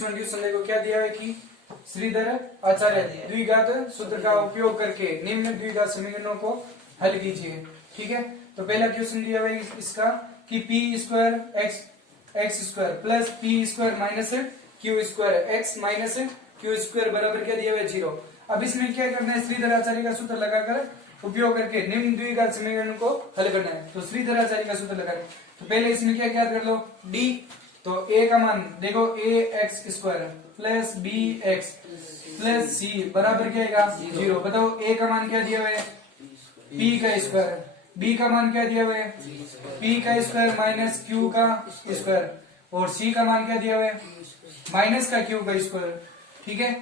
संदेह को क्या दिया है कि श्रीधर आचार्य द्विघात सूत्र का उपयोग करके निम्न द्विघात समीकरणों को हल कीजिए। ठीक है, तो पहला क्वेश्चन दिया हुआ है इसका कि P square x square plus P square minus Q square x minus Q square बराबर क्या दिया हुआ है 0। अब इसमें क्या करना है, श्रीधर आचार्य का सूत्र लगाकर उपयोग करके निम्न द्विघात समीकरण को हल करना है। तो श्रीधर आचार्य का सूत्र लगाकर तो पहले इसमें क्या क्या कर लो डी, तो a का मान देखो a x square plus B x plus c बराबर क्या आएगा 0। बताओ a का मान क्या दिया हुआ है p का स्क्वायर, b का मान क्या दिया हुआ है p का स्क्वायर माइनस q का स्क्वायर और c का मान क्या दिया हुआ है माइनस का q का स्क्वायर। ठीक है,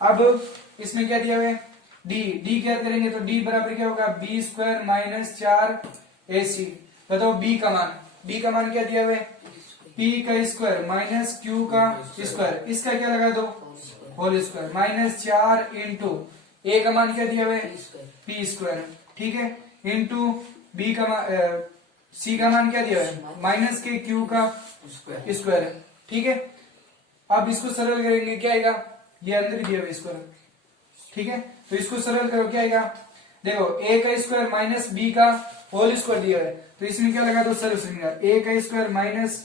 अब इसमें क्या दिया हुआ है d क्या करेंगे तो d बराबर क्या होगा b स्क्वायर माइनस 4ac। बताओ b का मान क्या दिया हुआ है p का स्क्वायर माइनस q का स्क्वायर, इसका क्या लगा दो whole square minus 4 into a का मान क्या दिया हुआ है p स्क्वायर। ठीक है, इंटू b का c का मान क्या दिया हुआ है माइनस के q का स्क्वायर। ठीक है, अब इसको सरल करेंगे क्या आएगा, ये अंदर दिया हुआ है स्क्वायर। ठीक है, तो इसको सरल करो क्या आएगा, देखो a का स्क्वायर माइनस b का होल स्क्वायर दिया है तो इसमें क्या लगा दो सरल समीकरण a का square minus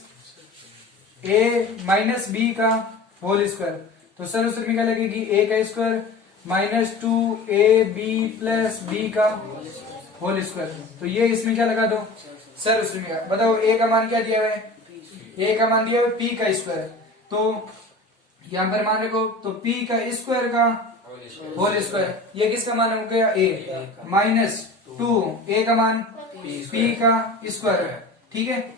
a minus B का होल स्क्वायर, तो सरल सूत्र में क्या लगेगी a का square minus 2ab plus b का होल स्क्वायर। तो ये इसमें क्या लगा दो सरल सूत्र में। बताओ a का मान क्या दिया हुआ है, a का मान दिया हुआ है p का स्क्वायर, तो यहां पर मान रखो तो p का स्क्वायर का होल स्क्वायर, ये किसका मान हो गया a माइनस 2a का मान p का स्क्वायर। ठीक है,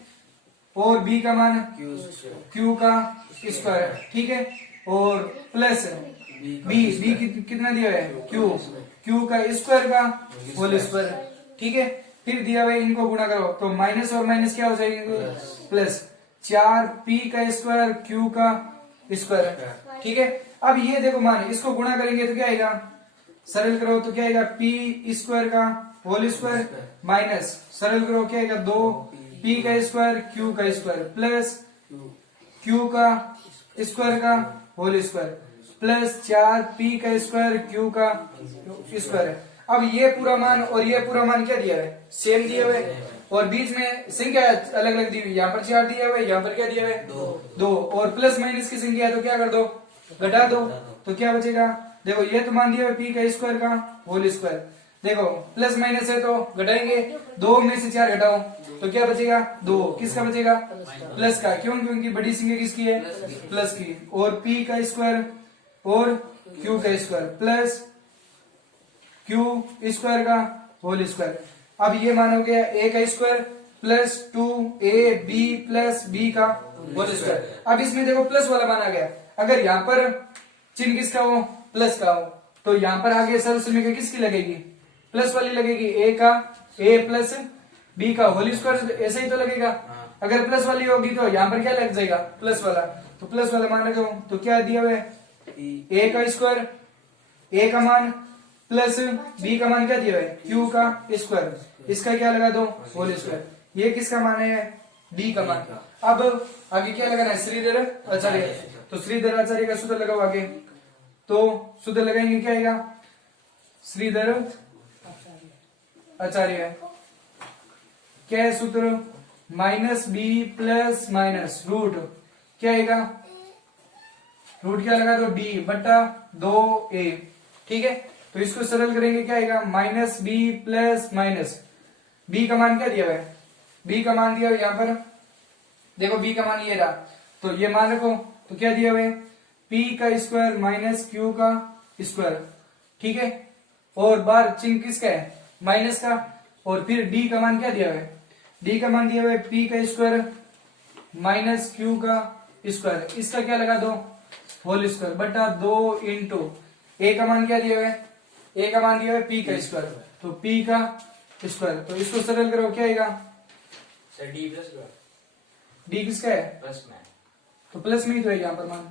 और b का मान q का स्क्वायर। ठीक है, और प्लस b कितना दिया है q का स्क्वायर का होल स्क्वायर। ठीक है, फिर दिया हुआ है इनको गुणा करो तो माइनस और माइनस क्या हो जाएंगे प्लस 4p का स्क्वायर q का स्क्वायर। ठीक है, अब ये देखो मान इसको गुणा करेंगे तो क्या आएगा, सरल करो तो क्या आएगा p स्क्वायर का होल स्क्वायर माइनस सरल करो क्या आएगा 2p का स्क्वायर q का स्क्वायर प्लस q का स्क्वायर का होल स्क्वायर प्लस 4p का स्क्वायर q का स्क्वायर। अब ये पूरा मान और ये पूरा मान क्या दिया है सेम दिया हुआ है और बीच में संख्या अलग अलग दी हुई, यहाँ पर 4 दिया हुआ है, यहाँ पर क्या दिया हुआ है 2 और प्लस माइनस की संख्या है तो क्या कर दो घटा दो, तो क्या बचेगा देखो ये तो मान दिया हुआ p का स्क्वायर का होल स्क्वायर, देखो प्लस माइनस है तो घटाएंगे 2 में से 4 घटाओ तो क्या बचेगा 2, किसका बचेगा प्लस का, क्यों क्योंकि बड़ी संख्या किसकी है प्लस की, और p का स्क्वायर और q का स्क्वायर प्लस q स्क्वायर का होल स्क्वायर। अब ये मान हो गया a का square plus 2ab plus b का होल स्क्वायर। अब इसमें देखो प्लस वाला मान आ गया, अगर यहाँ पर चिन्ह किसका हो प्लस का हो तो यहाँ पर आगे सरल समीकरण किसकी लगेगी प्लस वाली लगेगी, a प्लस b का होल स्क्वायर ऐसे ही तो लगेगा। अगर प्लस वाली होगी तो यहाँ पर क्या लग जाएगा प्लस वाला, तो प्लस वाला मान रखो तो क्या दिया हुआ है a का स्क्वायर a का मान प्लस b का मान क्या दिया हुआ है q का स्क्वायर, इसका क्या लगा दो होल स्क्वायर, ये किसका मान है d का मान। अब आगे क्या लगाना है श्रीधर आचार्य, तो श्रीधर आचार्य का सूत्र लगाओ आगे, तो सूत्र लगाएंगे क्या आएगा श्रीधर आचार्य क्या है सूत्र minus B plus minus root क्या आएगा रूट क्या लगा दो डी बट्टा 2a। ठीक है, तो इसको सरल करेंगे क्या आएगा minus B plus minus b का मान क्या दिया हुआ है b का मान दिया हुआ यहाँ पर देखो b का मान ये रहा, तो ये मान रखो तो क्या दिया हुआ है p का स्क्वायर माइनस q का स्क्वायर। ठीक है, और बार चिन्ह किसका है माइनस का, और फिर d का मान क्या दिया हुआ है d का मान दिया हुआ है p का स्क्वायर माइनस q का स्क्वायर, इसका क्या लगा दो होल स्क्वायर बटा 2 इंटू a का मान क्या दिया हुआ है a का मान दिया हुआ है p का स्क्वायर, तो p का स्क्वायर, तो इसको सरल करो क्या आएगा सर d प्लस d किसका है प्लस में, तो प्लस में ही तो है यहाँ पर मान,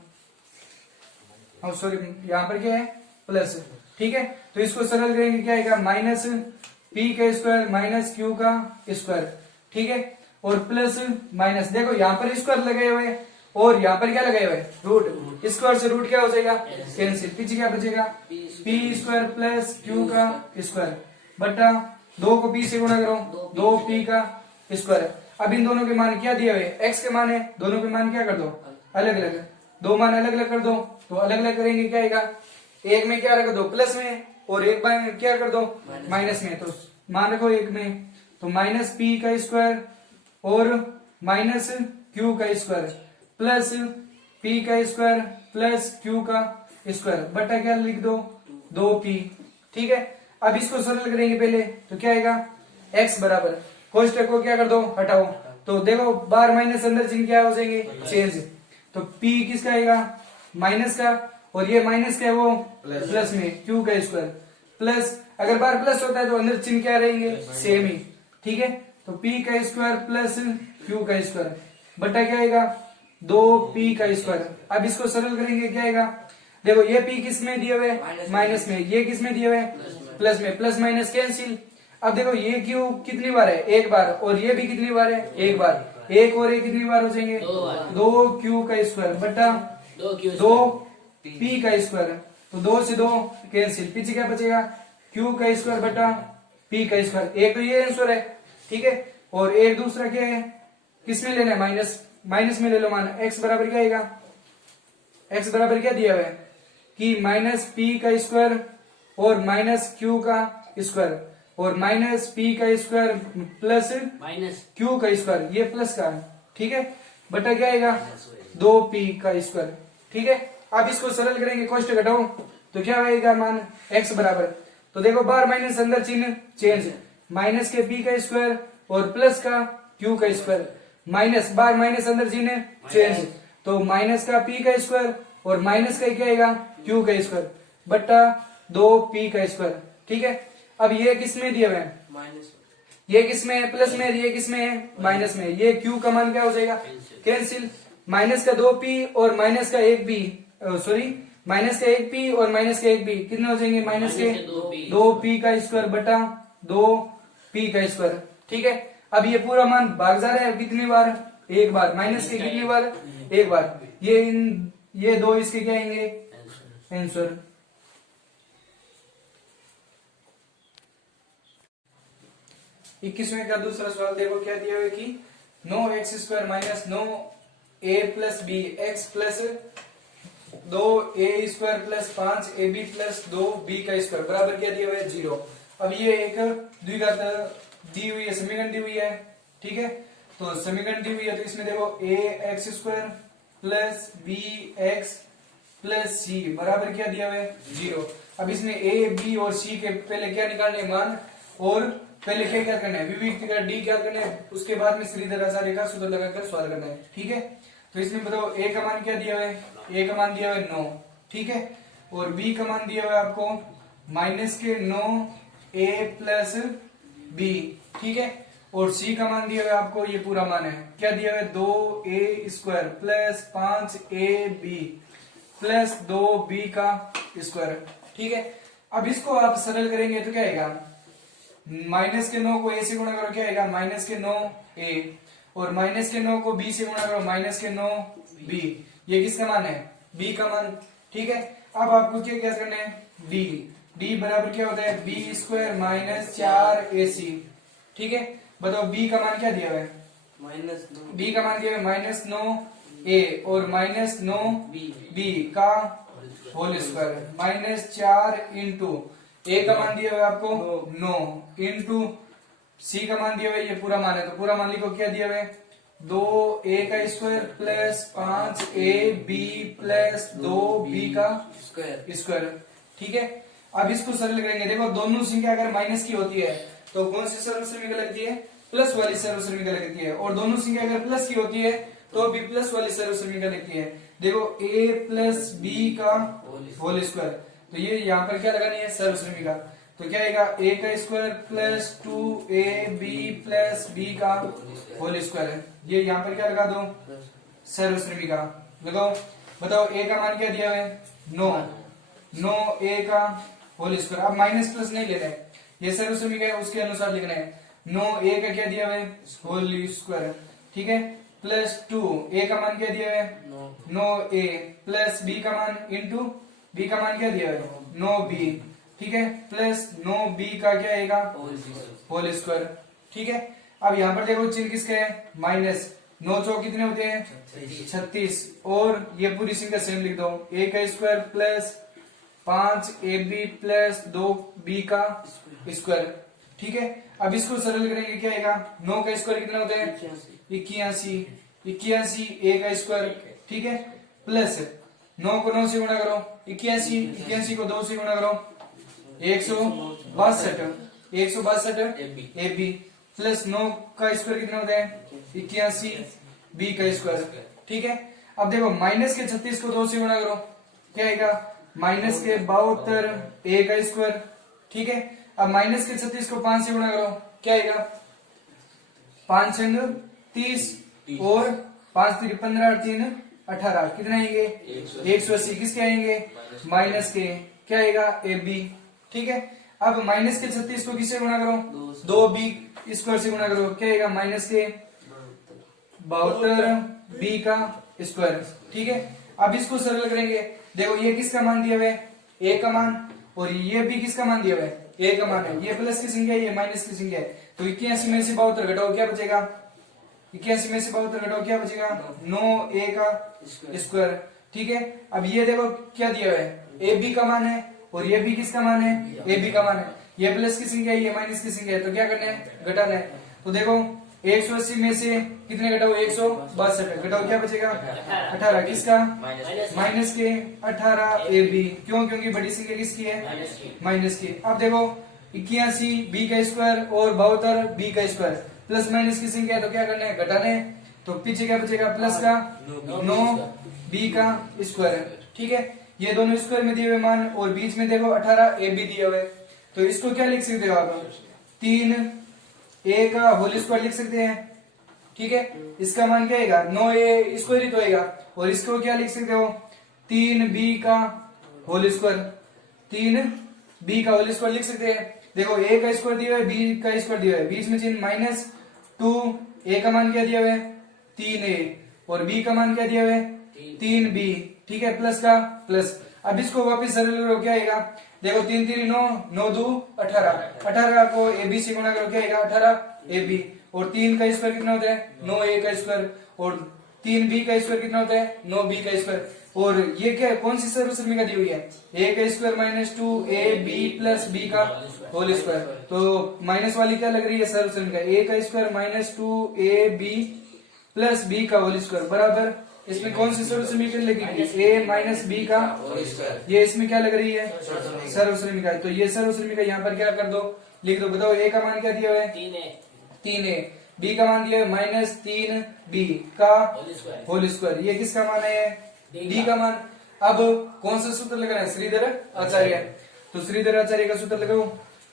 हाँ सॉरी यहाँ पर क्या है प्लस। ठीक है, तो इसको सरल करेंगे क्या आएगा माइनस p का स्क्वायर माइनस q का स्क्वायर। ठीक है, और प्लस माइनस देखो यहाँ पर स्क्वायर लगे हुए और यहाँ पर क्या लगाए हुए रूट, स्क्वायर से रूट क्या हो जाएगा कैंसिल, पीछे क्या बचेगा पी स्क्वायर प्लस क्यू का स्क्वायर बटा 2 को पी से गुणा करो 2p का स्क्वायर। अब इन दोनों के मान क्या दिए हुए x के मान है, दोनों के मान क्या कर दो अलग अलग, दो मान अलग अलग कर दो, तो अलग अलग करेंगे क्या आएगा, एक में क्या रख दो प्लस में और एक में क्या कर दो माइनस में, तो मान रखो एक में तो माइनस पी का स्क्वायर और माइनस क्यू का स्क्वायर प्लस पी का स्क्वायर प्लस क्यू का स्क्वायर बटा क्या लिख दो 2p। ठीक है, अब इसको सरल करेंगे पहले तो क्या आएगा x बराबर कोष्टक को क्या कर दो हटाओ, तो देखो बार माइनस अंदर चिन्ह क्या हो जाएंगे चेंज, तो p किसका आएगा माइनस का और ये माइनस का है वो प्लस में क्यू का स्क्वायर प्लस, अगर बार प्लस होता है तो अंदर चिन्ह क्या रहेंगे सेम ही। ठीक है, तो p का स्क्वायर प्लस क्यू का स्क्वायर बटा क्या आएगा 2p का स्क्वायर। अब इसको सरल करेंगे क्या आएगा, देखो ये p किस में दिए हुए माइनस में, ये किस में दिए हुए प्लस में, प्लस माइनस कैंसिल। अब देखो ये क्यू कितनी बार है एक बार और ये भी कितनी बार है एक बार, एक और एक कितनी बार हो जाएंगे 2q का स्क्वायर बटा 2p का स्क्वायर, तो 2 से 2 कैंसिल, पीछे क्या बचेगा q का स्क्वायर बटा p का स्क्वायर। एक तो ये आंसर है ठीक है, और एक दूसरा क्या है किसमें लेना है माइनस, माइनस में ले लो मान x बराबर क्या आएगा, x बराबर क्या दिया हुआ है कि माइनस p का स्क्वायर और माइनस q का स्क्वायर और माइनस p का स्क्वायर प्लस माइनस q का स्क्वायर, ये प्लस का है ठीक है बटा क्या आएगा 2p का स्क्वायर। ठीक है, अब इसको सरल करेंगे कोष्टक घटाओ तो क्या आएगा मान x बराबर, तो देखो बार माइनस अंदर चिन्ह चेंज, माइनस के p का स्क्वायर और प्लस का q का स्क्वायर, माइनस बार माइनस अंदर चिन्ह चेंज, तो माइनस का p का स्क्वायर और माइनस का क्या आएगा q का स्क्वायर बटा 2p का स्क्वायर। ठीक है, अब ये किस में दिए हुए हैं माइनस, ये किस में है प्लस में, ये किस में है माइनस में, ये q का मान क्या हो जाएगा कैंसिल, माइनस का 2p और माइनस का 1p, सॉरी माइनस का 1p और माइनस का 1p कितने हो जाएंगे माइनस के 2p का स्क्वायर बटा 2p का स्क्वायर। ठीक है, अब ये पूरा मान भाग जा रहा है कितनी बार एक बार, माइनस के कितनी बार एक बार, ये दो इसके क्या आएंगे आंसर। इक्कीसवें का दूसरा सवाल देखो क्या दिया हुआ है कि 9x square minus 9a plus B x plus 2a square plus 5ab plus 2b का स्क्वायर बराबर क्या दिया हुआ है 0। अब ये एक द्विघात दी हुई है, समीकरण दी हुई है ठीक है, तो समीकरण दी हुई है तो इसमें देखो ax square plus bx plus c बराबर क्या दिया हुआ है 0। अब इसमें a b और c के पहले क्या निकालने मान और पहले क्या करना है विविध का डी क्या करना है, उसके बाद में श्रीधर आचार्य का सूत्र लगाकर सवाल करना है। ठीक है, तो इसमें बताओ a का मान क्या दिया हुआ है, a का मान दिया हुआ है 9 ठीक है, और b का मान दिया हुआ है आपको माइनस के 9a प्लस b ठीक है, और c का मान दिया हुआ है आपको ये पूरा मान है क्या दिया हुआ है 2a square plus 5ab plus 2b का स्क्वायर। ठीक है, अब इसको आप सरल करेंगे तो क्या आएगा माइनस के 9 को a से गुणा करो क्या आएगा माइनस के 9a और माइनस के 9 को b से गुणा करो माइनस के 9b, ये किसका मान है b का मान। ठीक है, अब आपको क्या करना है d बराबर क्या होता है b स्क्वायर माइनस 4ac। ठीक है, बताओ b का मान क्या दिया हुआ है माइनस b का मान दिया हुआ है माइनस 9a और माइनस 9b का whole square minus 4 into a का मान दिया हुआ है आपको 9 इंटू c का मान दिया हुआ है ये पूरा मान है, तो पूरा मान लिखो क्या दिया हुआ है 2a का square plus 5ab plus 2b का स्क्वायर। ठीक है, अब इसको सरल करेंगे, देखो दोनों संख्या अगर माइनस की होती है तो कौन सी सर्वश्रेणिका लगती है प्लस वाली सर्वश्रेणिका लगती है, और दोनों संख्या अगर प्लस की होती है तो भी प्लस वाली सर्वश्रेणिका लगती है। देखो a प्लस b का होल स्क्वायर, तो ये यहाँ पर क्या लगानी है सर्वश्रेणिका, तो क्या आएगा a का square plus 2ab plus b का होल स्क्वायर है, ये यहाँ पर क्या लगा दो सर्वश्रेणिका लगाओ। बताओ a का मान क्या दिया है 9a का होल स्क्वायर, अब माइनस प्लस नहीं लेना है, ये सर्वश्रेणिका है उसके अनुसार लिखना है 9a का क्या दिया है होल स्क्वायर। ठीक है, प्लस 2 ए का मान क्या दिया है 9 ए प्लस बी का मान इंटू बी का मान क्या दिया है 9 बी, ठीक है, प्लस 9 बी का क्या आएगा होल स्क्वायर, ठीक है। अब यहाँ पर देखो चिन्ह किसके है माइनस, 9 चौक कितने होते हैं 36 और ये पूरी संख्या सेम लिख दो, ए का square plus 5 A B plus 2 B का स्क्वायर, ठीक है। अब इसको सरल करेंगे क्या आएगा 9 का स्क्वायर कितना होता है 81, 81 ए का स्क्वायर, ठीक है, प्लस 9 को 9 से गुणा करो 81, 81 को 2 से गुणा करो 162, 162 ए बी प्लस 9 का स्क्वायर कितना होता है 81 बी का स्क्वायर, ठीक है। अब देखो माइनस के 36 को 2 से गुणा करो क्या आएगा माइनस के 72 ए का स्क्वायर, ठीक है। अब माइनस के 36 को 5 से गुणा करो क्या आएगा 5 छंग 30 और 5 3 15 और 3 18 कितने आएंगे 180 किसके आएंगे माइनस के क्या आएगा ए बी, ठीक है। अब माइनस के 36 को किससे गुणा करो 2 बी स्क्वायर से गुणा करो क्या आएगा माइनस के 72 बी का स्क्वायर, ठीक है। अब इसको सरल करेंगे, देखो ये किसका मान दिया हुआ है ए का मान और ये भी किसका मान दिया हुआ है ए का मान है, ये प्लस की संख्या ये माइनस की संख्या है, तो 81 में से 72 घटाओ क्या बचेगा 81 में से 72 घटाओ क्या बचेगा 9 ए का स्क्वायर, ठीक है। अब ये देखो क्या दिया हुआ है ए बी का मान है और ये भी किसका मान है ए बी का मान है, ये प्लस की संख्या है ये माइनस की संख्या है, तो क्या करना है घटाना है, तो देखो 180 में से कितने घटाओ 162 घटाओ क्या बचेगा 18 किसका माइनस के 18 ए बी, क्यों क्योंकि बड़ी संख्या किसकी है माइनस की। अब देखो 81 बी का स्क्वायर और 72 बी का स्क्वायर प्लस माइनस की संख्या है, तो क्या करना है घटाना है, तो पीछे क्या बचेगा प्लस का 9 बी का स्क्वायर, ठीक है। ये दोनों स्क्वायर में दिए हुए मान और बीच में देखो 18 ए बी दिया हुआ है, तो इसको क्या लिख सकते हो आप 3 ए का होल स्क्वायर लिख सकते हैं, ठीक है। इसका मान क्या आएगा 9 ए स्क्वायर ही तो आएगा, और इसको क्या लिख सकते हो 3 बी का होल स्क्वायर, 3 बी का होल स्क्वायर लिख सकते हैं। देखो ए का स्क्वायर दिया हुआ है बी का स्क्वायर दिया हुआ है, बीच में चिन्ह माइनस 2 ए का मान क्या दिया हुआ है 3 ए और बी का मान क्या दिया हुआ है 3 बी, ठीक है, प्लस का प्लस। अब इसको वापस सरल करो क्या आएगा, देखो 3 3 9 9 2 18, 18 को ए बी से गुणा करो क्या आएगा 18 ए बी, और 3 का स्क्वायर कितना होता है 9 ए का स्क्वायर, और 3 बी का स्क्वायर कितना होता है 9 बी का स्क्वायर, और ये क्या कौन सी सर्वसरमिका दी हुई है ए का square minus 2 A B plus B का होल स्क्वायर, तो माइनस वाली क्या लग रही है सर्वसरमिका ए का square minus 2 A B plus B का होल स्क्वायर बराबर इसमें कौन सी सर्वसरमिका लगेगी ए माइनस बी का, ये इसमें क्या लग रही है सर्वसरमिका, तो ये सर्वसरमिका यहाँ पर क्या कर दो लिख दो, बताओ ए का मान क्या दिया हुआ है 3 ए, बी का मान दिया है माइनस 3 बी का होल स्क्वायर, ये किसका मान है डी का मान। अब कौन सा सूत्र लगाना है श्रीधर आचार्य, तो श्रीधर आचार्य का सूत्र लगाओ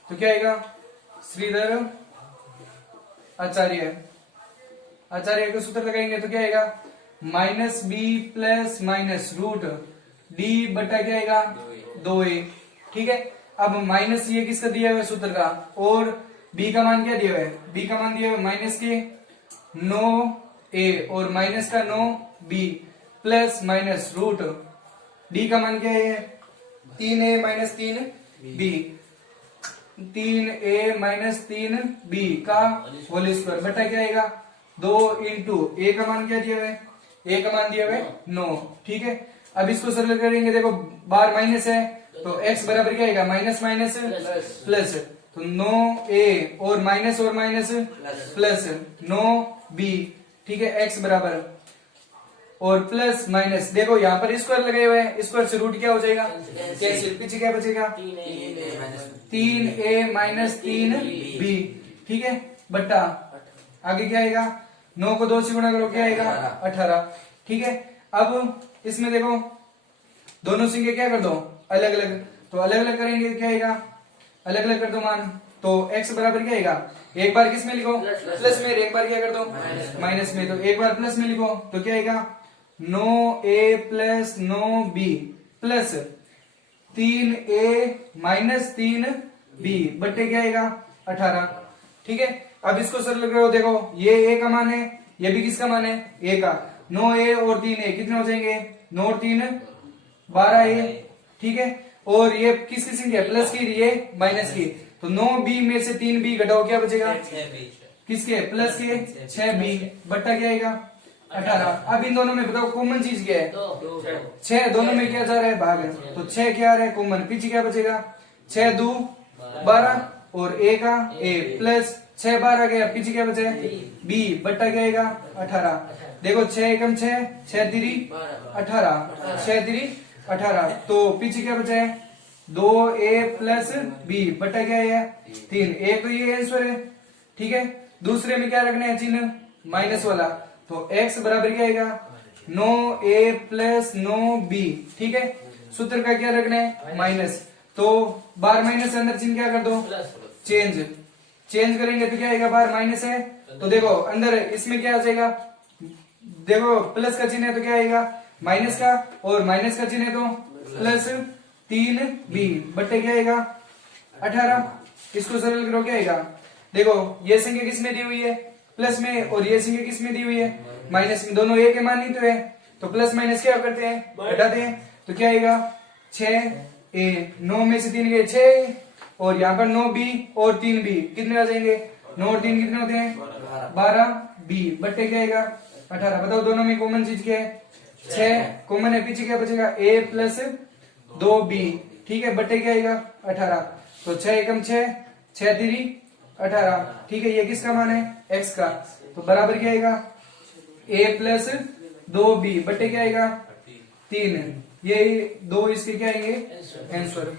तो क्या आएगा श्रीधर आचार्य का सूत्र लगाएंगे तो क्या आएगा minus B plus minus root D बटा क्या आएगा 2a, ठीक है। अब माइनस ये किसका दिया हुआ है सूत्र का, और b का मान क्या दिया हुआ है b का मान दिया हुआ है माइनस के 9a और माइनस का 9b plus minus root d का मान क्या है 3a minus 3b, 3a minus 3b का होल स्क्वायर बटा क्या आएगा 2 इंटू ए का मान क्या दिया हुआ है ए का मान दिया हुआ है 9, ठीक है। अब इसको सरल करेंगे, देखो बार माइनस है तो x बराबर क्या आएगा माइनस माइनस प्लस, तो 9a और माइनस प्लस 9b, ठीक है, x बराबर और प्लस माइनस, देखो यहाँ पर स्क्वायर लगे हुए हैं, स्क्वायर से रूट क्या हो जाएगा कैंसिल, पीछे क्या बचेगा 3a माइनस 3b, ठीक है, बट्टा आगे क्या आएगा 9 को 2 से गुणा करो क्या आएगा 18, ठीक है। अब इसमें देखो दोनों संख्या क्या कर दो अलग अलग, तो अलग अलग करेंगे क्या आएगा अलग अलग कर दो मान, तो x बराबर क्या आएगा एक बार किस में लिखो प्लस में, एक बार क्या कर दो माइनस में, तो एक बार प्लस में लिखो तो क्या आएगा 9a plus 9b plus 3a minus 3b बट्टे क्या आएगा 18, ठीक है। अब इसको सरल करो, देखो ये a का मान है ये भी किसका मान है, ए का। 9a और 3a कितने हो जाएंगे, 9 और 3 12a, ठीक है। और ये किसकी संख्या है, प्लस की, ये माइनस की, तो 9b में से 3b घटाओ क्या बचेगा, किसके, प्लस के, 6b बट्टा क्या आएगा 18। अब इन दोनों में बताओ कॉमन चीज क्या है, 6 दोनों में क्या जा रहा है, भाग है, तो 6 क्या आ रहा है कॉमन, पीछे क्या बचेगा, 6 2 12 और a का a प्लस 6 12 गया, पीछे क्या बचा है b बट्टा क्या आएगा 18। देखो 6 एकम 6, 6 3 18, 6 3 18, तो पीछे क्या बचा है 2a प्लस b बट्टा क्या है 3, एक तो ये आंसर है, ठीक है। दूसरे में क्या रखना है चिन्ह, माइनस वाला, तो x बराबर क्या आएगा 9a प्लस 9b, ठीक है। सूत्र का क्या रखना है माइनस, तो बार माइनस से अंदर चिन्ह क्या कर दो, चेंज करेंगे तो क्या आएगा, बार माइनस है तो देखो अंदर इसमें क्या आ जाएगा, देखो प्लस का चिन्ह है तो क्या आएगा माइनस का, और माइनस का चिन्ह है तो प्लस 3b बट्टे क्या आएगा 18। इसको सरल करो क्या आएगा, देखो ये संख्या किस में दी हुई है, प्लस में, और ये संख्या किस में दी हुई है, माइनस में, दोनों एक मान ही तो है, तो प्लस माइनस क्या करते हैं, घटाते हैं, तो क्या आएगा 6a, 9 में से 3 गए 6, और यहाँ पर 9b और 3b कितने आ जाएंगे, 9 और 3 कितने होते हैं 12b बट्टे क्या आएगा 18। बताओ दोनों में कॉमन चीज क्या है, 6 कॉमन है, पीछे क्या बचेगा a प्लस 2b, ठीक है, बट्टे क्या आएगा 18, तो 6 एकम 6, 6 3 18, ठीक है। ये किसका मान है, x का, तो बराबर क्या आएगा a प्लस 2b बट्टे क्या आएगा 3, ये 2 इसके क्या आएंगे आंसर।